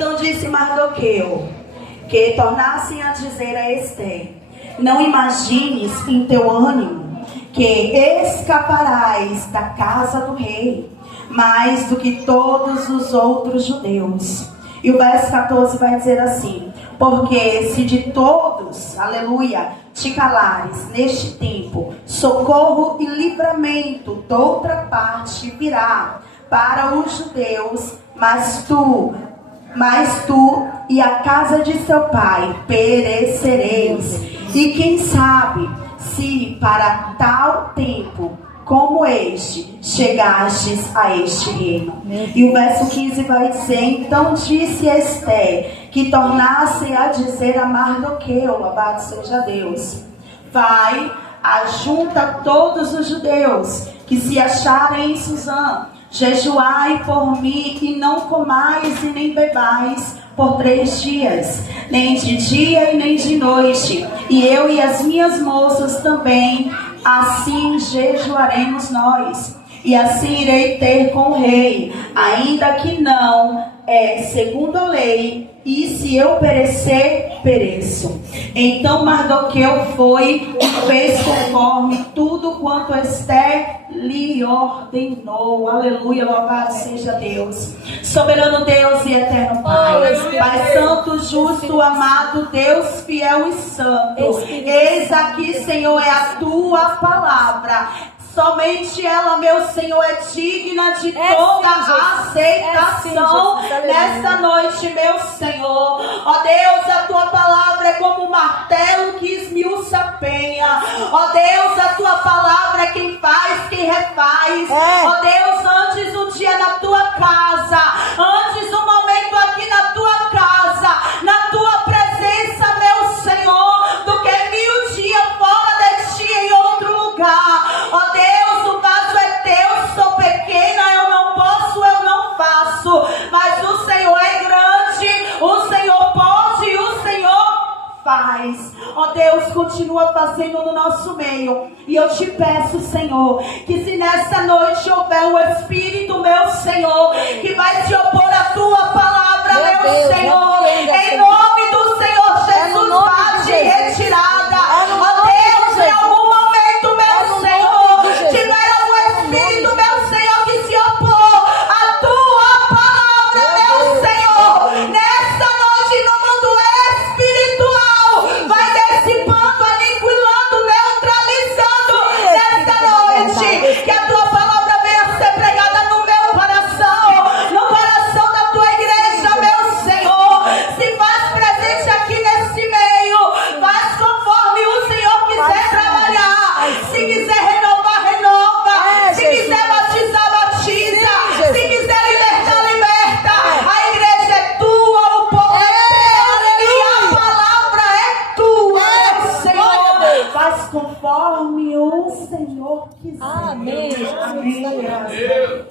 Então disse Mardoqueu que tornassem a dizer a Ester: não imagines em teu ânimo que escaparás da casa do rei, mais do que todos os outros judeus. E o verso 14 vai dizer assim: porque se de todos, aleluia, te calares neste tempo, socorro e livramento de outra parte virá para os judeus, mas tu e a casa de seu pai perecereis. E quem sabe se para tal tempo como este chegastes a este reino. E o verso 15 vai dizer: então disse Ester que tornasse a dizer a Mardoqueu, louvado seja Deus: vai, ajunta todos os judeus que se acharem em Suzã, jejuai por mim e não comais e nem bebais por 3 dias, nem de dia e nem de noite, e eu e as minhas moças também, assim jejuaremos nós, e assim irei ter com o rei, ainda que não segundo a lei, e se eu perecer, pereço. Então Mardoqueu foi e fez conforme tudo quanto Ester lhe ordenou. Aleluia, louvado seja Deus. Soberano Deus e eterno Pai, Pai santo, justo, amado, Deus fiel e santo, eis aqui, Senhor, é a tua palavra. Somente ela, meu Senhor, é digna de toda a aceitação nesta noite, meu Senhor. Ó Deus, a tua palavra é como um martelo que esmiuça a penha. Ó Deus, a tua palavra é quem faz, quem refaz. Ó Deus, antes um dia na tua casa, antes um momento aqui na tua casa, na tua presença, meu Senhor, do que 1000 dias fora de ti em outro lugar. Ó Deus, o vaso é teu, sou pequena, eu não posso, eu não faço, mas o Senhor é grande, o Senhor pode e o Senhor faz. Ó Deus, continua fazendo no nosso meio, e eu te peço, Senhor, que se nesta noite houver um Espírito, meu Senhor, que vai se opor à tua palavra, meu Senhor, em nome do Senhor Jesus, vá de retirada. Ó Deus, em algum momento, meu Senhor, tiver algum Espírito, meu Senhor, que se opor à tua palavra, meu Senhor, nesta noite no mundo espiritual, vai dissipando, aniquilando, neutralizando nesta noite, que a tua palavra venha ser pregada no meu coração, no coração da tua igreja, meu Senhor. Se faz presente aqui nesse meio, faz conforme o Senhor quiser trabalhar. Se quiser renovar, renova. Se quiser batizar, batiza. Se quiser libertar, liberta. A igreja é tua, o povo é teu, e a palavra é tua, meu Senhor. Faz conforme o Senhor quiser. Amém. Amém.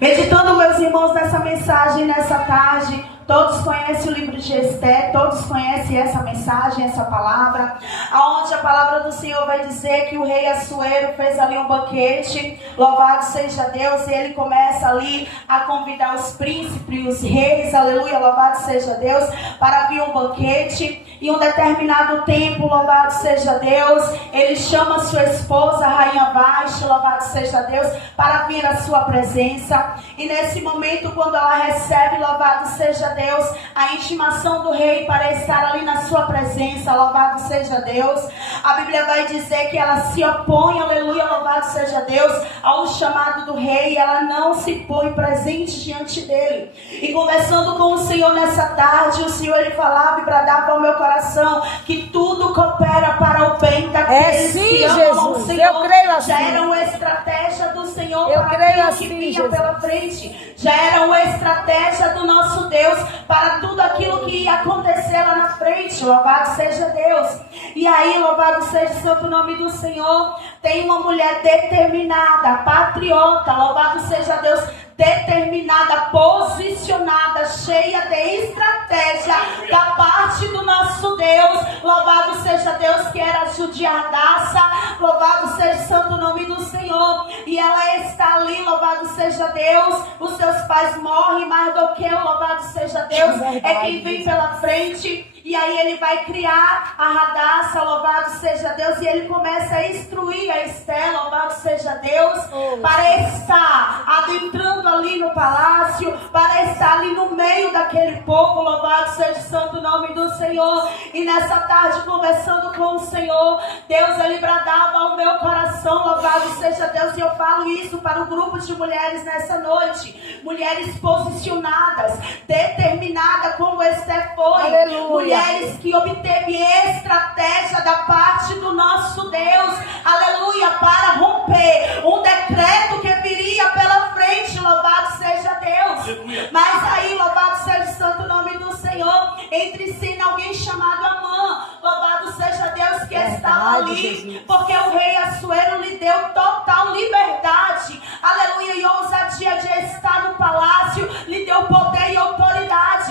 Meditando, meus irmãos, nessa mensagem, nessa tarde, todos conhecem o livro de Ester, todos conhecem essa mensagem, essa palavra, aonde a palavra do Senhor vai dizer que o rei Assuero fez ali um banquete, louvado seja Deus, e ele começa ali a convidar os príncipes, os reis, aleluia, louvado seja Deus, para vir um banquete. E um determinado tempo, louvado seja Deus, ele chama sua esposa, a rainha Vasti, louvado seja Deus, para vir à sua presença. E nesse momento, quando ela recebe, louvado seja Deus, a intimação do rei para estar ali na sua presença, louvado seja Deus, a Bíblia vai dizer que ela se opõe, aleluia, louvado seja Deus, ao chamado do rei. Ela não se põe presente diante dele. E conversando com o Senhor nessa tarde, o Senhor, ele falava e bradava ao meu coração que tudo coopera para o bem daqueles que amam o Senhor. Eu creio assim. Já era uma estratégia do Senhor para aquilo que vinha pela frente. Já era uma estratégia do nosso Deus para tudo aquilo que ia acontecer lá na frente. Louvado seja Deus. E aí, louvado seja o santo nome do Senhor, tem uma mulher determinada, patriota, louvado seja Deus, determinada, posicionada, cheia de estratégia da parte parte do nosso Deus. Louvado seja Deus, que era judiadaça. Louvado seja o santo nome do Senhor. E ela está ali, louvado seja Deus. Os seus pais morrem, Mardoqueu, louvado seja Deus, é quem vem pela frente. E aí ele vai criar a Hadassah, louvado seja Deus, e ele começa a instruir a Esther, louvado seja Deus, para estar adentrando ali no palácio, para estar ali no meio daquele povo, louvado seja o santo nome do Senhor. E nessa tarde, conversando com o Senhor, Deus, ele bradava ao meu coração, louvado seja Deus, e eu falo isso para o grupo de mulheres nessa noite, mulheres posicionadas, determinadas como Esther foi. Aleluia. Mulheres que obteve estratégia da parte do nosso Deus, aleluia, para romper um decreto que viria pela frente, louvado seja Deus. Aleluia. Mas aí, louvado seja o santo nome do Senhor, entre si alguém chamado Amã, louvado seja Deus, que estava ali, Jesus. Porque o rei Assuero lhe deu total liberdade, aleluia, e ousadia de estar no palácio, lhe deu poder e autoridade.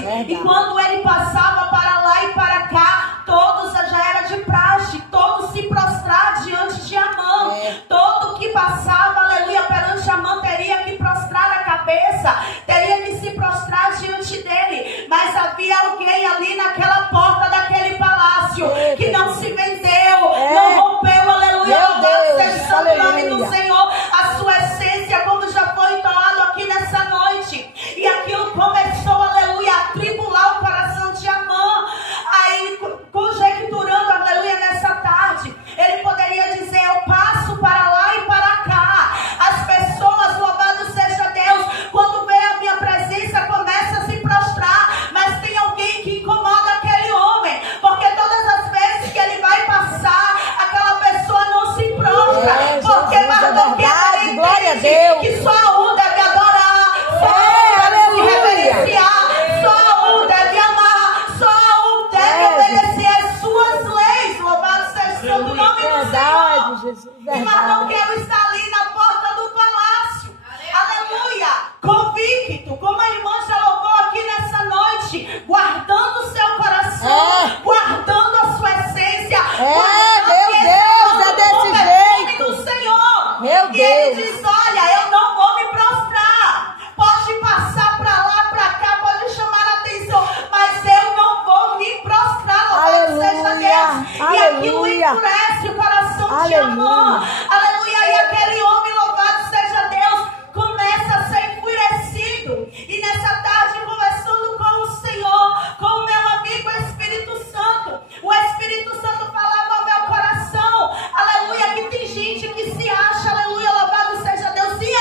Verdade. E quando ele passava para lá e para cá, todos, já era de praxe, todos se prostrar diante de Amã. Todo que passava, aleluia, perante Amã teria que prostrar a cabeça, teria que se prostrar diante dele. Mas havia alguém ali naquela porta daquele palácio que não se vendeu, não rompeu, aleluia, louvado seja o santo nome do Senhor, a sua essência, como já foi entoado aqui nessa noite. E aquilo começou, aleluia, a tribular o coração de Amã. Aí, conjecturando, aleluia, nessa tarde, ele poderia dizer: eu passo para lá e para cá. As pessoas, louvado seja Deus, quando vê a minha presença, começam a se prostrar. Mas tem alguém que incomoda aquele homem, porque todas as vezes que ele vai passar, aquela pessoa não se prostra. Porque Mardoqueu glória a Deus, que só um deve adorar, só um deve se reverenciar, só um deve amar, só um deve obedecer as suas leis. Louvado seja o santo nome do Senhor. Jesus, e Mardoqueu está ali na porta do palácio, aleluia, convicto, como a irmã já louvou aqui nessa noite, guardando o seu coração, guardando a sua essência, meu Deus, é desse jeito do Senhor. Meu e Deus. ele diz: olha, eu não vou me prostrar, pode passar para lá, para cá, pode chamar a atenção, mas eu não vou me prostrar, louvado seja Deus. E aquilo endurece o coração de Amã, aleluia, e aquele homem, louvado seja Deus, começa a ser enfurecido. E nessa tarde, conversando com o Senhor, com o meu amigo Espírito Santo, o Espírito Santo falava ao meu coração, aleluia, que tem gente que se acha, aleluia, louvado seja Deus, e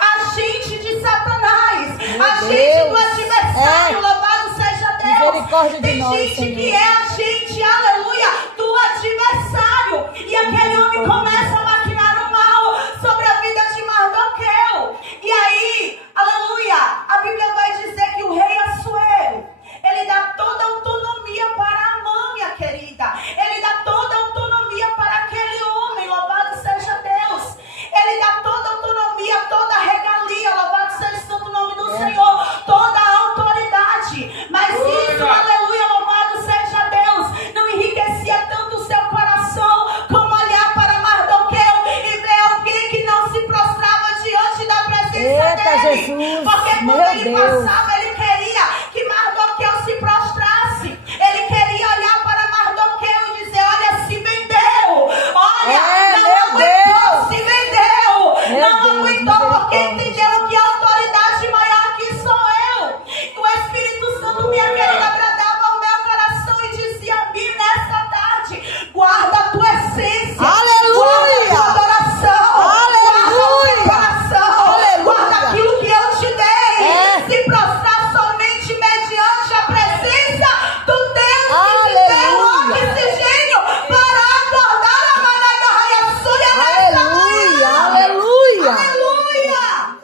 agente de Satanás, agente do adversário, louvado seja Deus. Tem gente que é agente, aleluia, do adversário, e aquele homem começa a maquinar o mal sobre a vida de Mardoqueu. E aí, aleluia, a Bíblia vai dizer que o rei Assuero, ele dá toda a autonomia para Amã, minha querida. Ele dá toda a autonomia para aquele homem, louvado seja Deus. Ele dá toda a autonomia, toda a regalia, louvado seja o santo nome do Senhor, toda a autoridade. Mas isso, aleluia, louvado seja Deus, não enriquecia tanto o seu coração como olhar para Mardoqueu e ver alguém que não se prostrava diante da presença dele. Jesus, porque quando ele passava, ele queria que Mardoqueu se prostrasse. Ele queria olhar para Mardoqueu e dizer: olha, se vendeu. Olha, não aguentou, se vendeu. Não aguentou, porque entendeu que a autoridade maior aqui sou eu. E o Espírito Santo, minha querida, bradava ao meu coração e dizia a mim nessa tarde: guarda a tua essência, aleluia, guarda a tua adoração, aleluia, guarda o teu coração, aleluia, guarda aquilo que eu te dei. Se prostrar somente mediante a presença do Deus que te deu o oxigênio para acordar a Managarraia Súria nessa manhã. aleluia, Aleluia.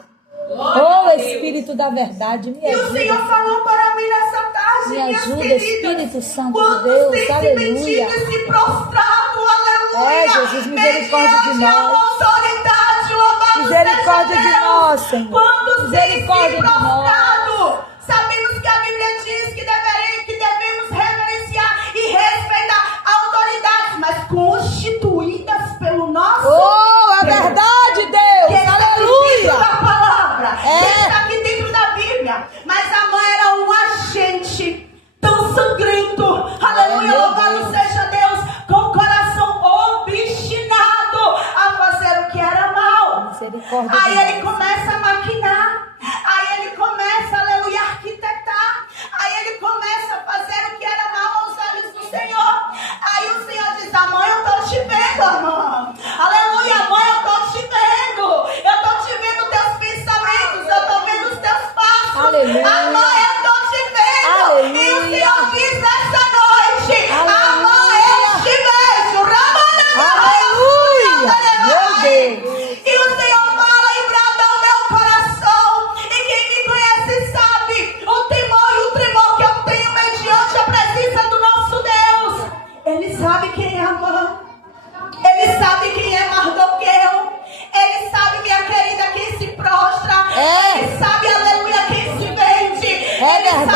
Oh, Espírito da verdade, me E o ajuda. Senhor falou para mim nessa tarde, Me minhas ajuda, queridas. Espírito Santo de Quantos Deus, têm se aleluia. mentido e se prostrado, aleluia. Jesus, misericórdia de mediante a nós. autoridade, louvado Misericórdia seja de Deus. nós, Senhor. Quantos têm Misericórdia se de nós. prostrado? Sabemos que a Bíblia diz que devemos reverenciar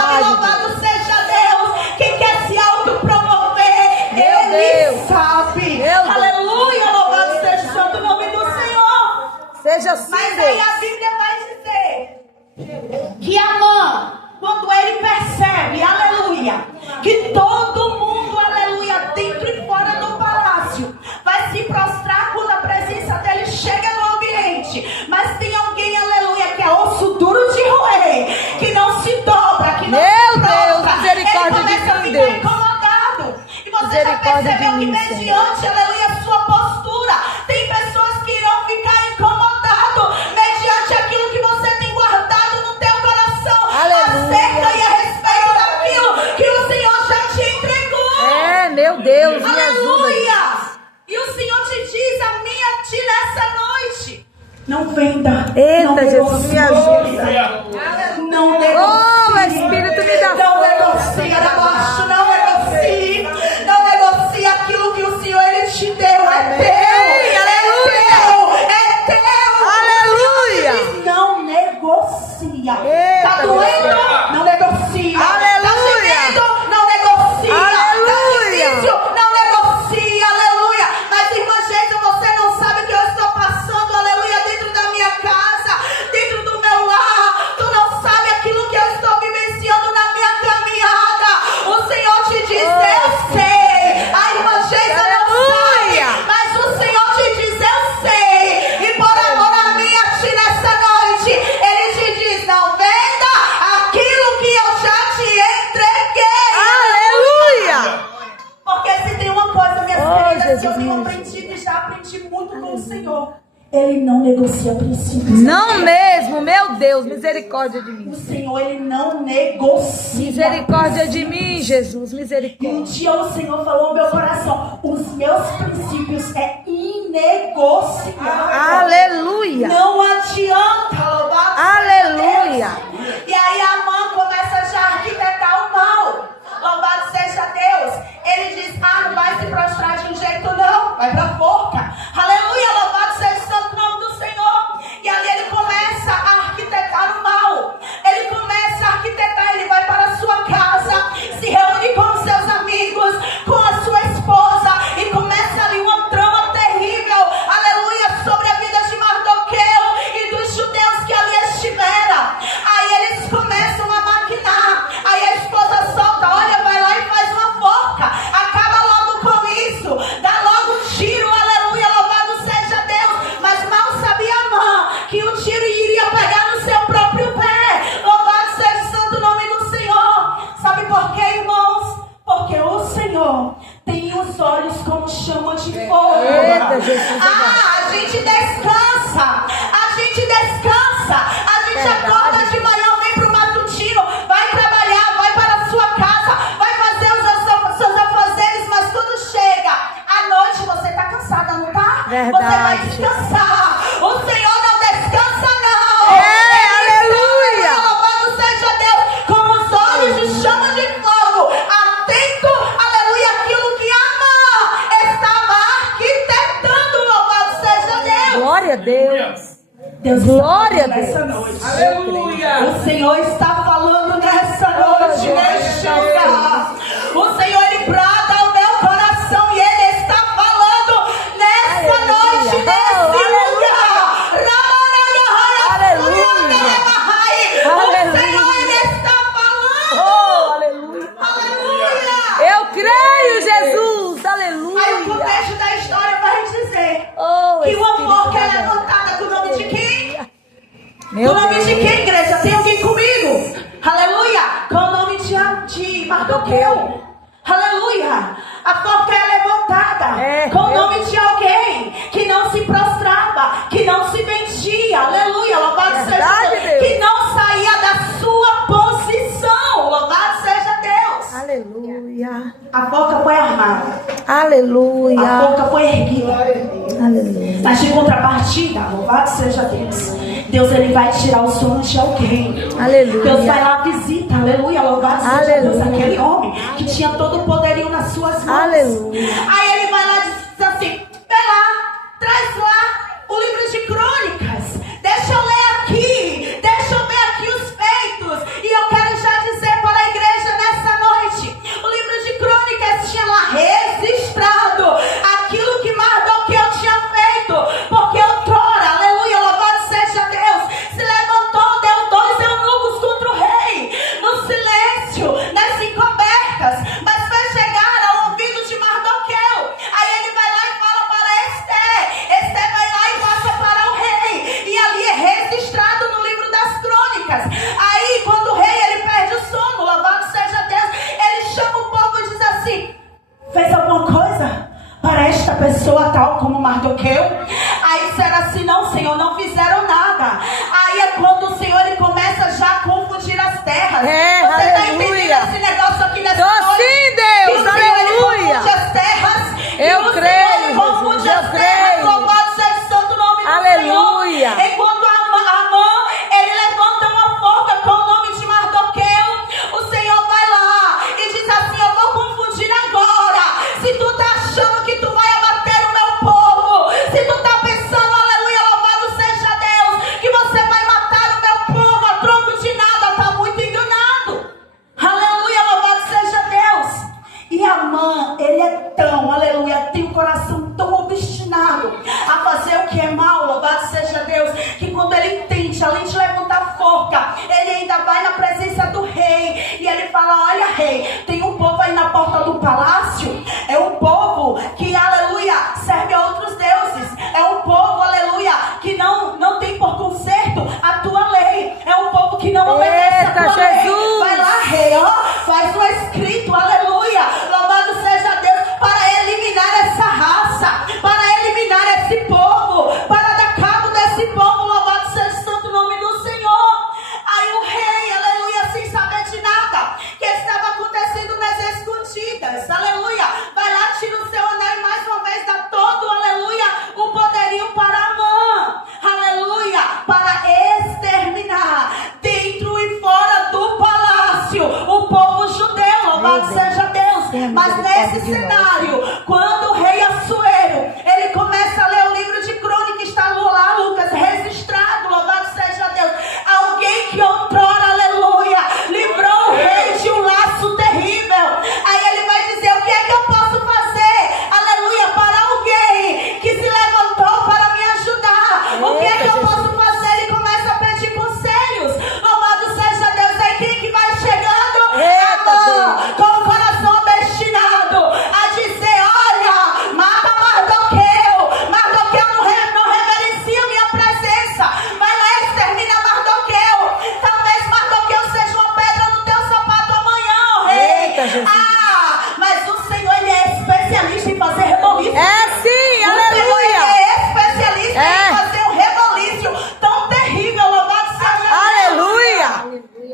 sabe, louvado seja Deus. Quem quer se autopromover, Meu Ele Deus. sabe. Meu Deus. Aleluia, louvado seja o santo nome do Senhor. Seja assim, Mas aí Deus. a Bíblia vai dizer que Amã, quando ele percebe, aleluia, que todo mundo, aleluia, dentro e fora do palácio, vai se prostrar quando a presença dele chega no ambiente. Mas tem alguém, aleluia, que é osso duro de roer, que não se dobra, que não se prostra. Deus, misericórdia ele começa a de mim, ficar Deus. incomodado. E você já Misericórdia percebeu de que mim, mediante, aleluia, a sua postura, tem pessoas que irão ficar incomodadas mediante aquilo que você tem guardado no teu coração. Aleluia. Acerca e a respeito daquilo que o Senhor já te entregou. É, meu Deus, me ajuda. Aleluia. E o Senhor te diz a mim e a ti nessa noite: não venda. Eita, não Jesus, me ajuda. Não negocie. Oh, Espírito, me dá Não força. negocie abaixo, não negocie. Não negocie aquilo que o Senhor ele te deu. É Amém. teu. Aleluia. É teu. Aleluia. Diz, não negocia. Eita, Tá doendo? Deus. Não negocia. Aleluia. Tá gemendo? Não negocia. Aleluia. Tá difícil? Não negocia. Aleluia. Mas irmã Geisa, você não sabe o que eu estou passando. Aleluia. Dentro da minha casa, dentro do meu lar. Tu não sabe aquilo que eu estou vivenciando na minha caminhada. O Senhor te diz, eu sei. A irmã Geisa não Aleluia. sabe. Mas o Senhor te diz, eu sei. E por amor a mim e a ti nessa noite, Ele te diz, não venda aquilo que eu já te entreguei. Aleluia. Porque se tem uma coisa, minhas Oh, queridas, que eu Jesus, tenho me aprendido e já aprendi muito com o Senhor, Ele não negocia princípios. Não mesmo, meu Deus, misericórdia de O mim. Senhor, Ele não negocia. Misericórdia de mim, Jesus, E um misericórdia. dia o Senhor falou ao meu coração: os meus princípios é inegociável. Aleluia. Não adianta, louvado seja Aleluia. Deus. E aí a mãe começa já a arquitetar o mal. Louvado seja Deus. Ele diz, não vai se prostrar de um jeito não. Vai pra forca. Aleluia, louvado seja o santo nome do Senhor. E ali ele começa a arquitetar o mal. Ele começa a arquitetar, ele vai para a sua casa, se reúne com os seus amigos, com a sua esposa, e começa ali uma trama terrível, aleluia, sobre a vida de Mardoqueu e dos judeus que ali estiveram. Aí eles começam a maquinar, aí a esposa solta, olha, vai lá e faz uma forca, acaba logo com isso, dá logo um tiro, aleluia, louvado seja Deus. Mas mal sabia Amã que o tiro iria pegar no seu próprio pé. Louvado seja o santo nome do Senhor. Sabe por quê, irmãos? Porque o Senhor tem os olhos como chama de fogo. Eita, Jesus. A gente descansa. A gente descansa. A gente Verdade. acorda de manhã, vem pro matutino, vai trabalhar, vai para a sua casa, vai fazer os seus afazeres, mas tudo chega. À noite você tá cansada, não tá? Verdade. Você vai descansar. O Senhor não descansa, não. Aleluia. Louvado seja Deus, com os olhos de chama de fogo, atento, aleluia, aquilo que Amã estava arquitetando. Louvado seja Deus. Glória a Deus. Deus Glória a está falando Deus. nessa noite. Aleluia. O Senhor está falando nessa noite, neste lugar. O Senhor, Ele brada ao meu coração e Ele está falando nessa Aleluia. noite, nesse lugar. Aleluia. O Senhor, Ele está falando. Oh, aleluia. Aleluia. Eu creio, Jesus. Aí o Aleluia. contexto da história vai dizer Oh, que uma Espírito forca é da levantada com o nome de quem? Meu Com o nome de Deus. quem, igreja? Tem alguém comigo? Aleluia! Com o nome de Mardoqueu. Aleluia! A forca é levantada com o nome de alguém que não se prostrava, que não se vendia. Aleluia! Louvado seja Verdade, Deus. Deus. Que não saía da sua posição. Louvado seja Deus. Aleluia. A forca foi armada. A Aleluia. forca foi erguida. Aleluia. Mas de contrapartida, louvado seja Deus. Deus, Ele vai tirar o sono de alguém. Aleluia. Deus vai lá, visita, aleluia, louvado seja Deus, Aleluia. aquele homem que tinha todo o poderio nas suas mãos. Aleluia. Aí ele vai lá e diz assim, vai lá, traz lá o livro de crônicas, deixa eu ler aqui os feitos, e eu quero já dizer para como Mardoqueu? Aí disseram assim, não, Senhor, não fizeram nada. Aí é quando o Senhor ele começa já a confundir as terras. Você está entendendo esse negócio aqui nessa noite? Sim, Deus, que o Senhor, aleluia. ele confunde as terras. Eu creio, confunde Jesus, as eu terras. creio. Louvado seja o santo nome do Aleluia. Senhor. Enquanto Amã, ele levanta uma forca com o nome de Mardoqueu, o Senhor vai lá e diz assim, eu vou confundir agora. Se tu tá achando que tu vai abater o meu povo, se tu tá pensando, aleluia, louvado seja Deus, que você vai matar o meu povo a troco de nada, tá muito enganado. Aleluia, louvado seja Deus. E Amã, ele é tão, aleluia, tem um coração tão obstinado a fazer o que é mal, louvado seja Deus, que quando ele entende, além de levantar forca, ele ainda vai na presença do rei, e ele fala, olha rei, tem um povo aí na porta do palácio, é um povo que, aleluia, serve a outros deuses, é um povo, aleluia, que não tem por conserto a tua lei, é um povo que não obedece a tua lei. Vai lá rei, ó, faz um escrito, aleluia, louvado seja Deus, para eliminar essa raça, para eliminar esse povo, para dar cabo desse povo, louvado seja o santo nome do Senhor. Aí o rei, aleluia, sem saber de nada que estava acontecendo nas escondidas, aleluia, vai lá, tira o seu anel e mais uma vez dá todo, aleluia, o poderio para Amã, aleluia, para exterminar dentro e fora do palácio o povo judeu, louvado seja Deus. Mas nesse cenário, quando o rei Assuero, ele começa a ler o livro de Crônica, está lá, Lucas, registrado, louvado seja Deus, alguém que outrora, aleluia, livrou o rei de um laço terrível. Aí ele vai dizer, o que é que eu posso fazer, aleluia, para alguém que se levantou para me ajudar? O que é que eu posso fazer? Ele começa a pedir conselhos, louvado seja Deus. Aí quem que vai chegando? Amã, com o coração obstinado, a dizer, olha, mata Mardoqueu. Mardoqueu não reverencia minha presença, vai lá, extermina Mardoqueu. Talvez Mardoqueu seja uma pedra no teu sapato amanhã, ó rei. Mas o Senhor, ele é especialista em fazer reboliço. Sim, o aleluia. Senhor, ele é especialista em fazer um reboliço tão terrível, louvado seja Deus. Aleluia.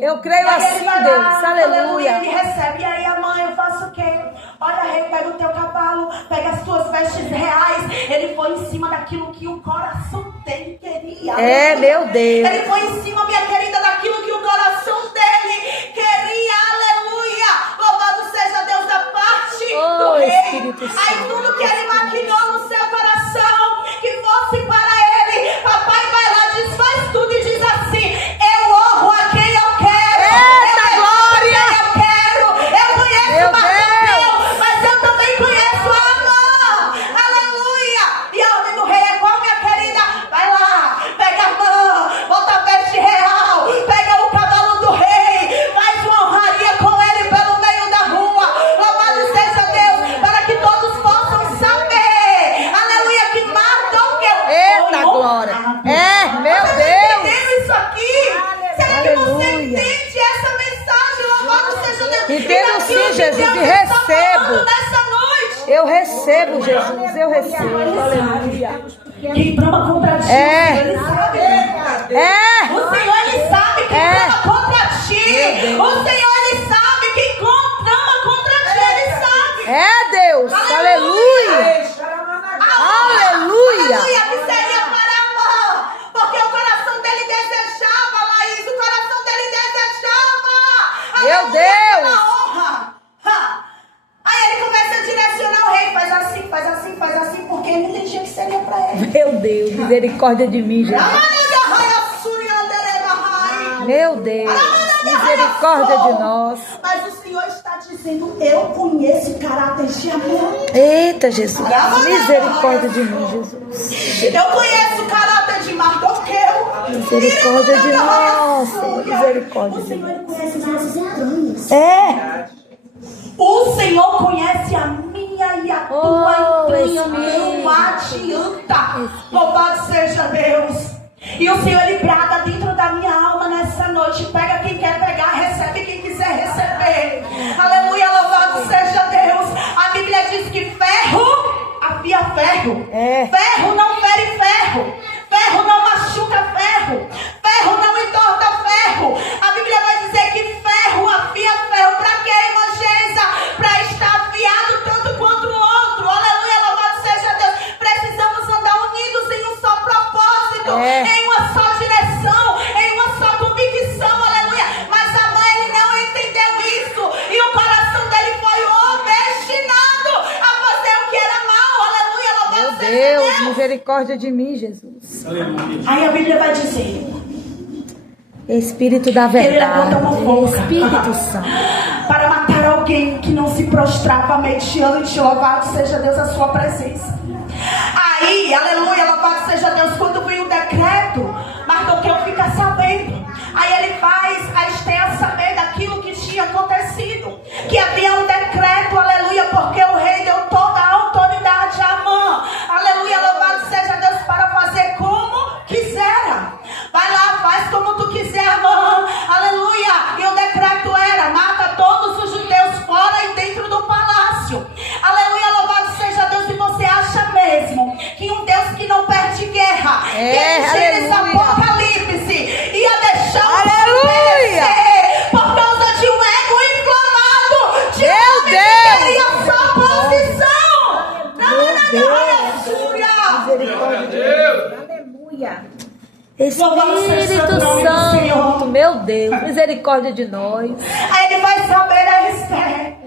Eu creio assim, Deus, aleluia. Ele recebe, e aí a mãe, eu faço o quê? Olha, rei, pega o teu cavalo, pega as tuas vestes reais. Ele foi em cima daquilo que o coração dele queria. Meu Deus. Ele foi em cima, minha querida, daquilo que o coração dele queria, aleluia. Louvado seja Deus, da parte do rei. Aí tudo que ele maquinou no seu coração, que fosse para ele, papai vai lá, desfaz tudo e diz assim, eu honro a quem eu quero. Eita, glória. Eu quero. Eu conheço Mardoqueu, mas eu também conheço Amã. Aleluia. E a ordem do rei é qual, minha querida? Vai lá, pega a mão, bota a veste real, pega o cavalo do rei, faz uma honraria com ele pelo meio da rua. Louvado seja Deus, para que todos possam saber, aleluia, que Mardoqueu. Eita, glória. Meu Você Deus. está entendendo isso aqui? Será que você Aleluia. entende essa mensagem? Louvado seja Deus. Entendo sim, daquilo que Jesus, Deus e está recebo. falando nessa noite. Eu recebo, Jesus, eu recebo. Aleluia. Quem trama contra ti, ele sabe. O Senhor, ele sabe quem trama contra ti. O Senhor, ele sabe quem trama contra ti, ele sabe. Deus, aleluia. Aleluia. Que seria para Amã, porque o coração dele desejava, Laís, o coração dele desejava. Meu Deus. Pela honra. Aí ele começa a direcionar o rei, faz assim, faz assim, faz assim, porque ele entendia que seria para ele. Meu Deus, misericórdia de mim, Jesus. Meu Deus, misericórdia de nós. Mas o Senhor está dizendo, eu conheço o caráter de amor. Eita, Jesus, misericórdia de mim, Jesus. Eu conheço o caráter de Mardoqueu. Misericórdia de nós, Senhor, misericórdia de nós. O Senhor conhece as nossas entranhas. O Senhor conhece a minha e a tua entranha. Não adianta. Louvado seja Deus. E o Senhor, ele brada dentro da minha alma nessa noite. Pega quem quer pegar, recebe quem quiser receber. Aleluia, louvado seja Deus. A Bíblia diz que ferro afia ferro. misericórdia de mim, Jesus. Aí a Bíblia vai dizer: Espírito da ele levanta verdade, uma boca Espírito Santo. para matar alguém que não se prostrava mediante, louvado seja Deus, a sua presença. Aí, aleluia, louvado seja Deus, quando vem o decreto, Mardoqueu fica sabendo. Aí ele faz a Esther saber daquilo que tinha acontecido, que havia um decreto, aleluia, porque o rei deu toda a autoridade a Amã, aleluia, louvado seja Deus, para fazer como quisera. Vai lá, faz como tu quiser, Amã, aleluia. E o decreto era: mata todos os judeus fora e dentro do palácio, aleluia, louvado seja Deus. E você acha mesmo que um Deus que não perde guerra, que Gênesis, Apocalipse, ia deixar aleluia por causa de um ego inflamado, de meu um Deus, que queria sua posição? Misericórdia de Deus. Aleluia. Espírito Santo, meu Deus, misericórdia de nós. Aí ele vai saber a Esther.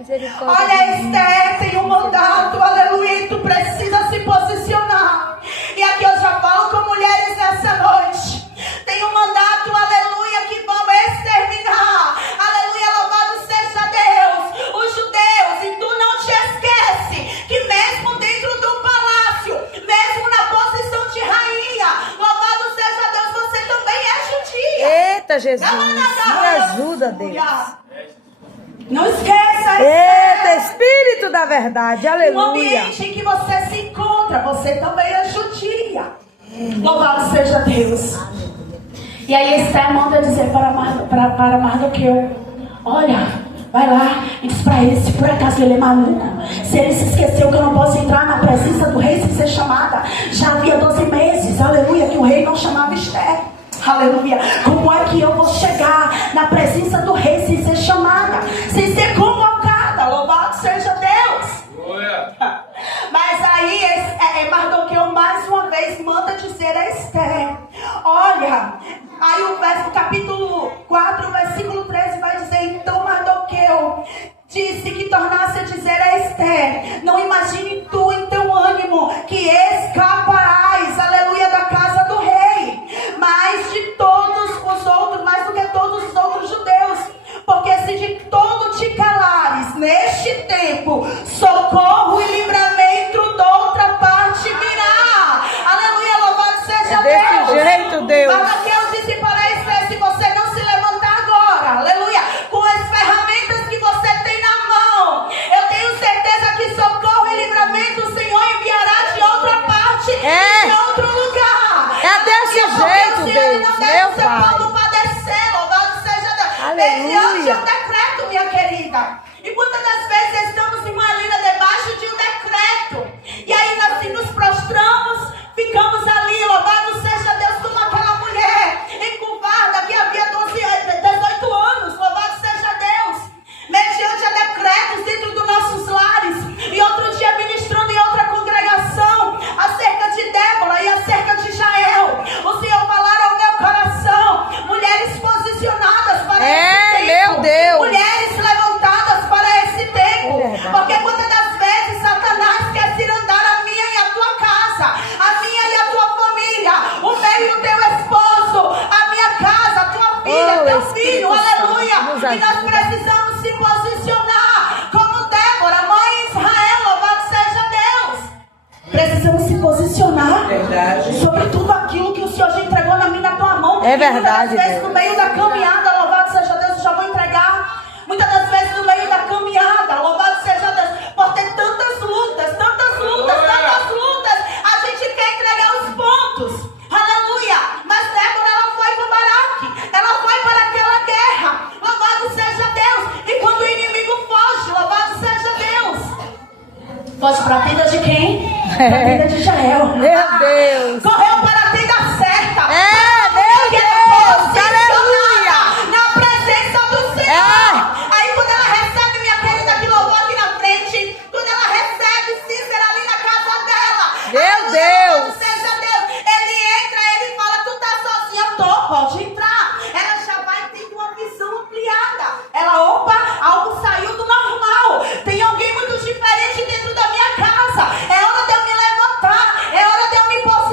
Olha, Esther tem um mandato, aleluia, e tu precisa se posicionar. E aqui eu já falo com mulheres nessa noite. Tem um mandato, aleluia, que vão exterminar, aleluia, louvado seja Deus, os judeus. E tu não te esquece que mesmo dentro do palácio, mesmo na posição de rainha, louvado seja Deus, você também é judia. Eita, Jesus, me ajuda, Deus. Não esqueça. Eita, Espírito da verdade, No aleluia. ambiente em que você se encontra, você também é judia. Louvado seja Deus. E aí Esther manda dizer para Mardoqueu: olha, vai lá e diz para ele, se por acaso ele é maluco, se ele se esqueceu que eu não posso entrar na presença do rei sem ser chamada. Já havia 12 meses, aleluia, que o rei não chamava Esther. Aleluia. Como é que eu vou chegar na presença do rei sem ser chamada, sem ser convocada? Louvado seja Deus. Mas aí Mardoqueu mais uma vez manda dizer a Esther: olha, aí o capítulo 4, versículo 13 vai dizer: então Mardoqueu disse que tornasse a dizer a Esther: não imagine tu em teu ânimo que escaparás, aleluia, da casa do rei, mais de todos os outros, mais do que todos os outros judeus, porque se de todo te calares neste tempo, socorro e livramento da outra parte virá. Aleluia, louvado seja Deus. Desse jeito, Deus. Mardoqueu disse para Esther: se você não se levantar agora, aleluia, com as ferramentas que você tem na mão, eu tenho certeza que socorro e livramento o Senhor enviará de outra parte, de outro lugar. É desse jeito, Deus, meu Pai. Louvado seja Deus. Aleluia. É um decreto, minha querida. E muitas das vezes estamos em uma linha debaixo de um decreto. E aí nós nos prostramos, ficamos ali, louvado seja Deus, como aquela mulher encurvada que havia 18 anos, louvado seja Deus, mediante a decretos dentro dos nossos lares. E outro dia ministrando em outra congregação acerca de Débora e acerca de Jael, o Senhor falar ao meu coração: mulheres posicionadas para esse tempo, meu Deus, mulheres levantadas para esse tempo, porque muitas das vezes Satanás quer cirandar a minha e a tua casa, a minha e a tua família, o meu e o teu esposo, a minha casa, a tua filha, teu filho, aleluia. E nós precisamos se posicionar como Débora, mãe de Israel, louvado seja Deus. Precisamos se posicionar sobre tudo aquilo que o Senhor já entregou na minha e na tua mão. É verdade, muitas das vezes no meio da caminhada, louvado seja Deus, eu já vou entregar. Muitas das vezes no meio da caminhada, louvado seja Deus, por ter tantas lutas, a gente quer entregar os pontos, aleluia. Mas Débora, ela foi para Baraque, ela foi para aquela guerra, louvado seja Deus. E quando o inimigo foge, louvado seja Deus, foge para a tenda de quem? Para a tenda de Jael. Meu Deus. Correu para a tenda certa. Meu Deus, aleluia. Na presença do Senhor. Aí quando ela recebe, minha querida que louvou aqui na frente, quando ela recebe Cícera ali na casa dela, meu Deus, seja Deus, ele entra, ele fala: tu tá sozinha? Tô, pode entrar. Ela já vai tendo uma visão ampliada. Ela, opa, algo saiu do normal, tem alguém muito diferente dentro da minha casa. É hora de eu me levantar, é hora de eu me posicionar.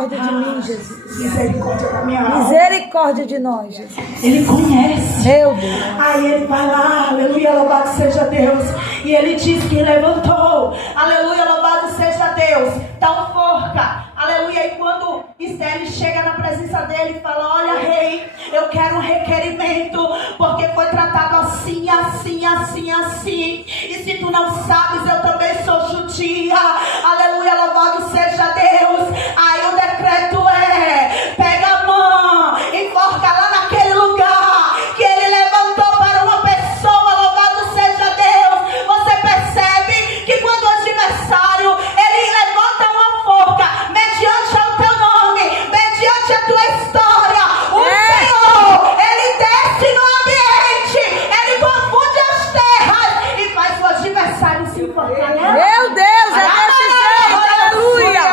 misericórdia de mim, Jesus. Misericórdia da minha alma. Misericórdia de nós, Jesus. Ele conhece. Meu Deus. Aí ele vai lá, aleluia, louvado seja Deus. E ele diz que levantou, aleluia, louvado seja Deus. Tal forca, aleluia. E quando Esther chega na presença dele e fala: olha, rei, eu quero um requerimento, porque foi tratado assim, assim, assim, assim. E se tu não sabes, eu também sou judia, aleluia, louvado seja Deus. Aí o decreto é: pega a mão, enforca lá naquele lugar que ele levantou para uma pessoa, louvado seja Deus. Você percebe que quando o adversário ele levanta uma forca mediante o teu nome, mediante a tua história, o Senhor, ele desce no ambiente, ele confunde as terras e faz o adversário se enforcar. Meu Deus, é desse jeito. Aleluia.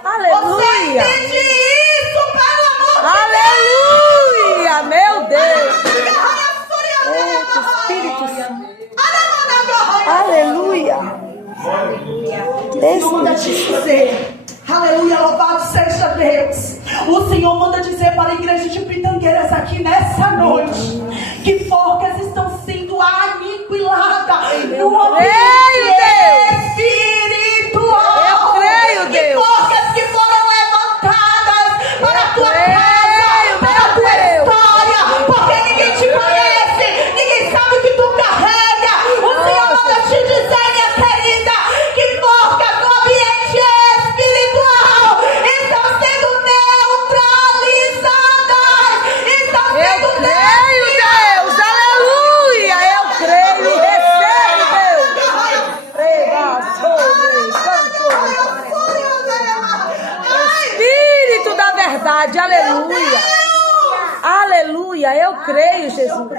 Você Aleluia. entende isso, pelo amor de Aleluia. Meu Deus. Deus? Espírito Santo. Aleluia. O Senhor manda te dizer, aleluia, louvado seja Deus. O Senhor manda dizer para a igreja de Pitangueiras aqui nessa noite que forcas estão sendo aniquiladas no ambiente espiritual. Eu creio, Que Deus. forcas que foram levantadas para a tua creio, casa, para a tua meu Deus. história, porque ninguém te conhece, ninguém sabe o que tu carrega. O Senhor manda te dizer, minha querida, que forcas no ambiente espiritual estão sendo neutralizadas, estão Eu sendo creio, Deus. Aleluia. Eu creio e recebo, Deus. Prega, sobre, canto. Espírito da verdade. Aleluia. Aleluia. Eu creio, Jesus.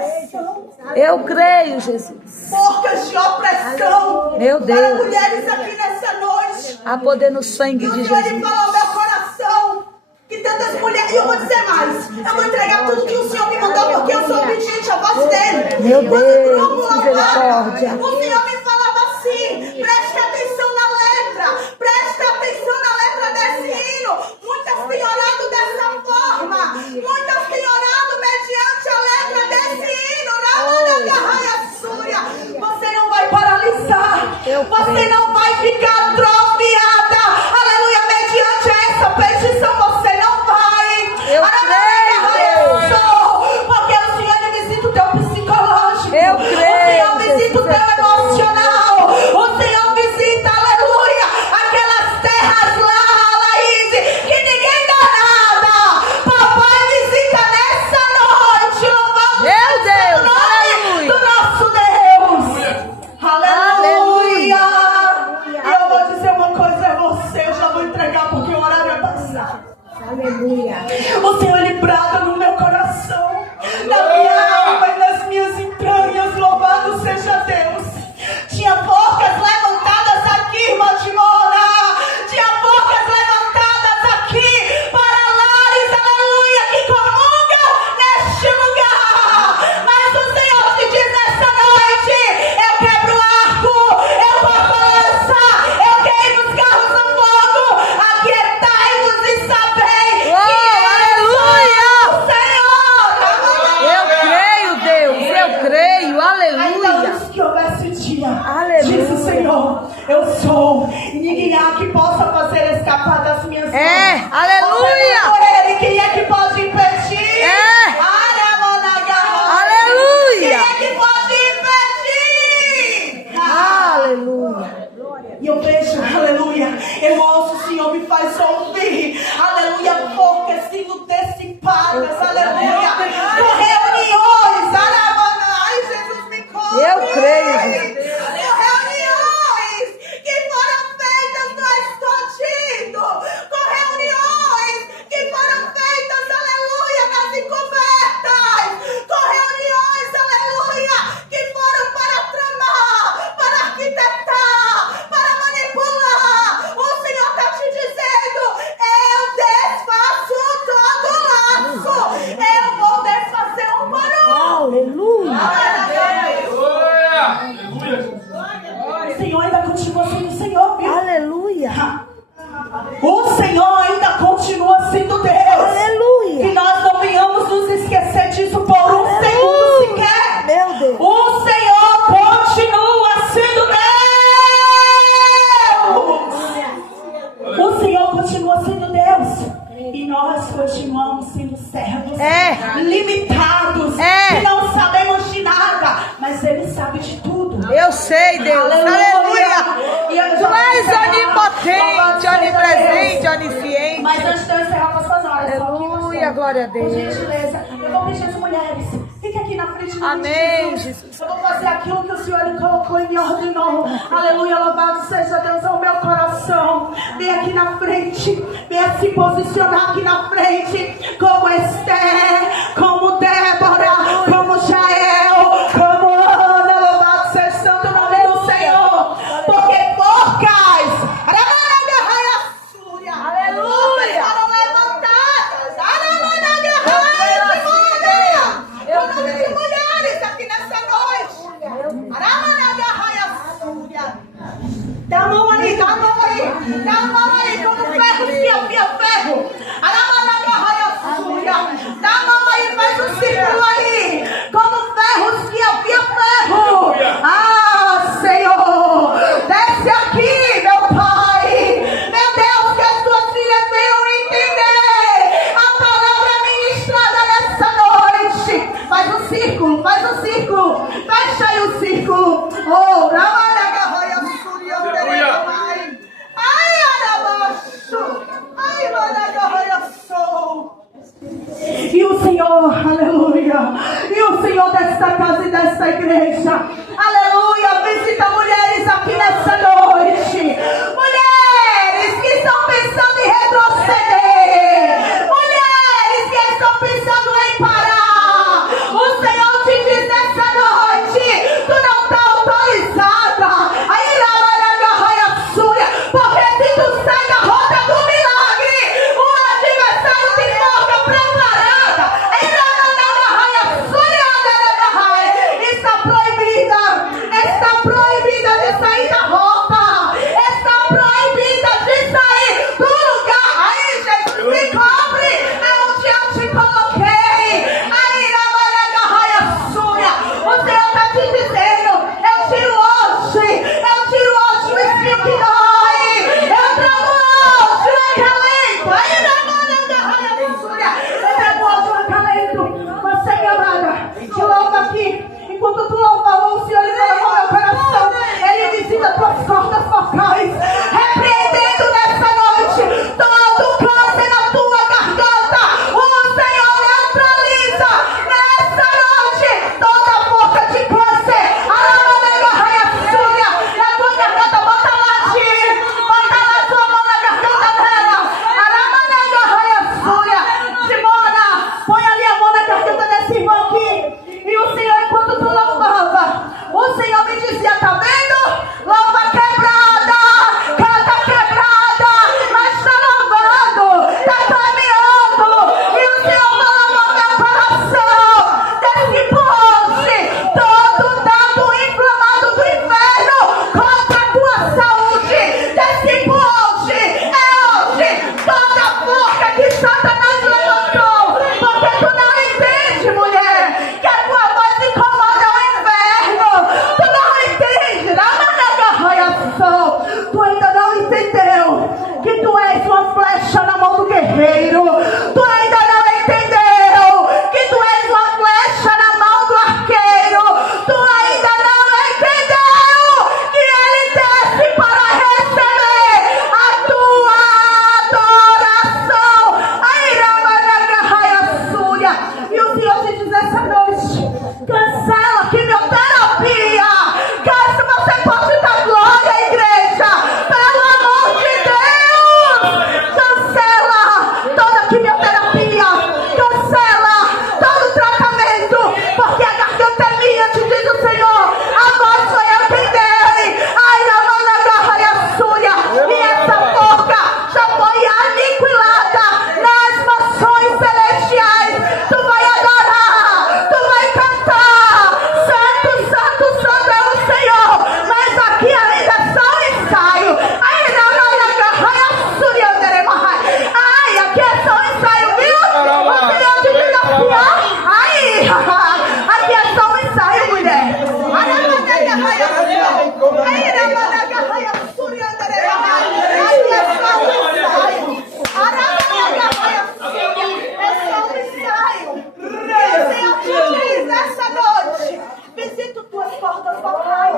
Eu creio, Jesus. Forcas de opressão Meu para Deus. mulheres aqui nessa noite. Há poder no sangue E o de Senhor, ele Jesus. falou ao meu coração que tantas mulheres. E eu vou dizer mais: eu vou entregar tudo que o Senhor me mandou, porque eu sou obediente à voz dele. Meu Quando Deus, o grupo louvava, misericórdia. o Senhor me falava assim: preste atenção na letra, preste atenção na letra desse hino. Muitas têm orado dessa forma, muitas têm orado mediante a letra desse hino. Você não vai paralisar, você não vai ficar atrofiada, aleluia, mediante essa petição, você não vai. Eu creio, porque o Senhor ele visita o teu psicológico, Eu o creio, Senhor visita o teu Jesus. emocional, o Senhor visita, aleluia, aquelas terras lá, Laís, que ninguém dá nada. Papai visita nessa noite, louvado Meu seja Deus, o nome aleluia. do nosso Deus. Aleluia. E eu vou dizer uma coisa a você, eu já vou entregar porque o horário é passado. Aleluia. O Senhor ele brada no meu coração, na minha alma e nas minhas entranhas, louvado seja Deus. Tinha forcas levantadas aqui, irmã Timona. Tinha forcas levantadas aqui para lares, aleluia, que comungam neste lugar. Mas o Senhor te diz nessa noite: eu quebro o arco, eu corto a lança, eu queimo os carros no fogo. Aquietai-vos e sabei que aleluia. o Senhor. Eu creio, Deus. Eu creio. Ainda Aleluia. antes que houvesse dia, Aleluia. diz o Senhor: eu sou, e ninguém há que possa fazer escapar das minhas mãos. Aleluia. Por ele, quem é que pode impedir? Aleluia. Quem é que pode impedir? Aleluia. E eu vejo, aleluia, eu ouço, o Senhor me faz ouvir, aleluia, forcas sendo dissipadas, aleluia, por reuniões, ai, Jesus me cobre. Eu creio, Jesus. Por reuniões que foram feitas no escondido, com reuniões que Glória a Por Deus. gentileza, eu vou pedir as mulheres. Fica aqui na frente do Amém, Jesus. Jesus. Eu vou fazer aquilo que o Senhor me colocou e me ordenou. Aleluia, louvado seja Deus ao meu coração. Vem aqui na frente. Venha se posicionar aqui na frente. Como Esther, como Débora, como Jael, como Ana. Louvado seja o santo nome do Senhor. Porque porcas, Aleluia. foram levantadas. Eu O nome de creio. mulheres aqui nessa noite. Dá a mão aí, dá a mão aí, dá a mão aí, como ferro se afia ferro. Dá a mão aí, faz um círculo aí, como ferro se afia ferro. Ah, Senhor, desce aqui, meu Pai. Meu Deus, que as tuas filhas venham entender a palavra ministrada nessa noite. Faz um círculo, fecha aí o círculo. Oh, e o Senhor, aleluia, e o Senhor desta casa e desta igreja, aleluia, visita mulheres aqui nessa noite, mulheres que estão pensando em retroceder, mulheres que estão pensando em parar. O Senhor te diz nessa noite, tu não está autorizada, porque se tu sai da rota do milagre, o adversário te coloca preparada. Está proibida de sair da rota, está proibida de sair do lugar. Aí, Jesus, me cobre onde eu te coloquei. Aí, o Senhor está te dizendo: eu tiro hoje o espinho que dói, eu trago hoje o acalento. Aí, eu trago hoje o acalento. Você, minha amada, te louva aqui. Enquanto tu louva, o Senhor ele colocou meu coração. Ele visita tuas cordas vocais, repreendendo nessa noite todo câncer na tua garganta. O Senhor neutraliza nessa noite toda boca de câncer. Na tua garganta, bota lá tua mão na garganta dela. Simona, põe ali a mão na garganta desse irmão aqui. E o Senhor, enquanto tu louvava, o Senhor me dizia: tá vendo? Louva quebrada, canta quebrada, mas tá louvando, tá caminhando. E o Senhor falou no meu coração: desse todo dado inflamado do inferno contra a tua saúde, desse é hoje toda forca que Satanás levantou. Porque tu não entende, mulher, que a tua voz incomoda o inferno. Tu não entende, tu ainda não entendeu que tu és uma flecha na mão do guerreiro. Tu ainda não entendeu que tu és uma flecha na mão do arqueiro. Tu ainda não entendeu que ele desce para receber a tua adoração. E o Senhor te diz essa noite: cancela quimioterapia. Caso você pode dar glória, igreja, pelo amor de Deus. Cancela toda quimioterapia, cancela todo tratamento, porque a garganta é minha, te diz o Senhor. A voz foi eu quem dei. E essa boca já foi aniquilada nas mansões celestiais. Tu vai adorar, tu vai cantar. Santo, santo, santo é o Senhor. Mas aqui ainda é só um ensaio. Ai, aqui é só um ensaio, viu? O Senhor te desafiar. Ai, aqui é só um ensaio, mulher. Visita tuas cordas vocais,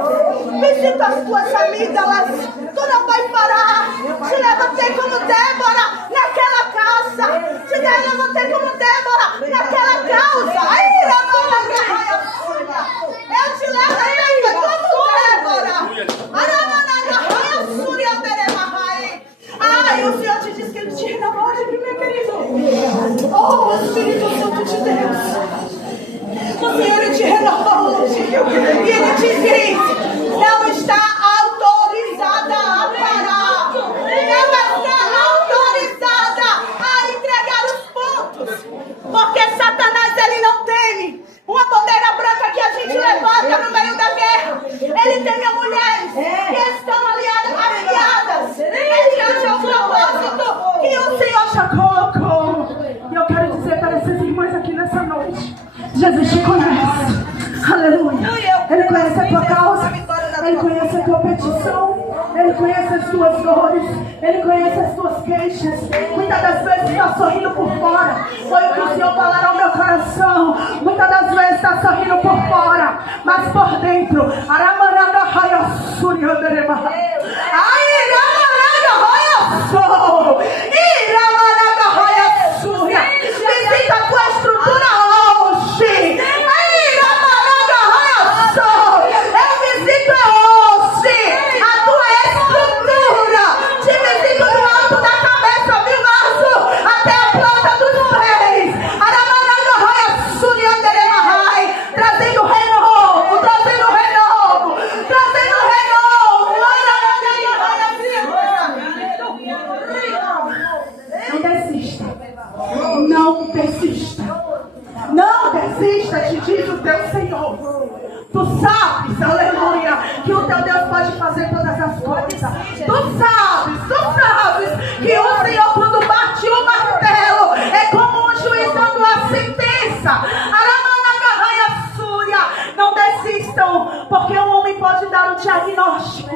visita as tuas amígdalas. Tu não vai parar. Te levantei como Débora naquela casa. Te levantei como Débora naquela causa. Ai, eu te levo como Débora. Ai, o Senhor te diz que Ele te renova, meu querido. Oh, Espírito Santo de Deus. O Senhor Ele te renova hoje. E Ele te diz, não está autorizada a parar. Não está autorizada a entregar os pontos. Porque Satanás, ele não teme uma bandeira branca que a gente levanta no meio da guerra. Ele teme a mulheres que estão aliadas mediante ao propósito que o Senhor já colocou. E eu quero dizer para essas irmãs aqui nessa noite, Jesus te conhece. Aleluia. Ele conhece a tua causa. Ele conhece a tua petição. Ele conhece as tuas dores. Ele conhece as tuas queixas. Muitas das vezes está sorrindo por fora. Foi o que o Senhor falará ao meu coração. Muitas das vezes está sorrindo por fora, mas por dentro. Aramanaga raia surianderema. Ai, Aramanaga raia sou. Iramanaga raia suria. Visita a tua estrutura hoje. Eu visito hoje a tua estrutura. Te visito do alto da cabeça, viu, Março? Até a planta dos pés. Trazendo renovo, trazendo renovo, trazendo renovo. Não desista. Não desista. Não desista, te diz o teu Senhor. Tu sabes, aleluia, que o teu Deus pode fazer todas as coisas. Tu sabes que o Senhor, quando bate o martelo, é como um juiz dando a sentença. Não desistam, porque um homem pode dar o diagnóstico.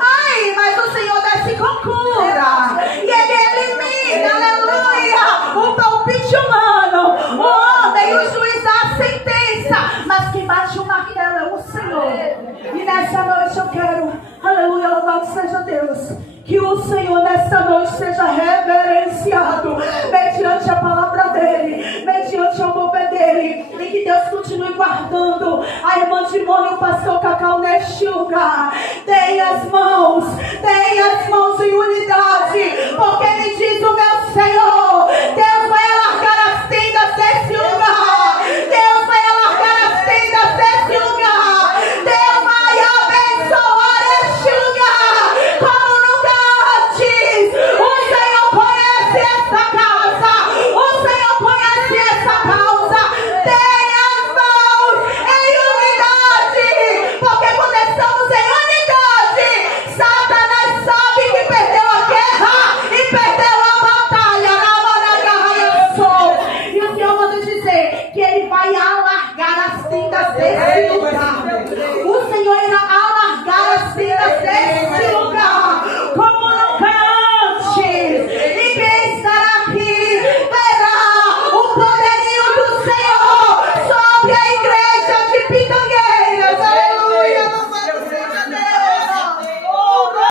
Ai, mas o Senhor desce com cura. E Ele elimina, aleluia, o palpite humano. O homem, o juiz dá a sentença, mas quem bate o martelo é o Senhor. E nessa noite eu quero, aleluia, louvado seja Deus, que o Senhor nessa noite seja reverenciado mediante a palavra dele, mediante o mover dele, e que Deus continue guardando a irmã Dimone e o pastor Cacau neste lugar. Dêem as mãos em unidade, porque me diz o meu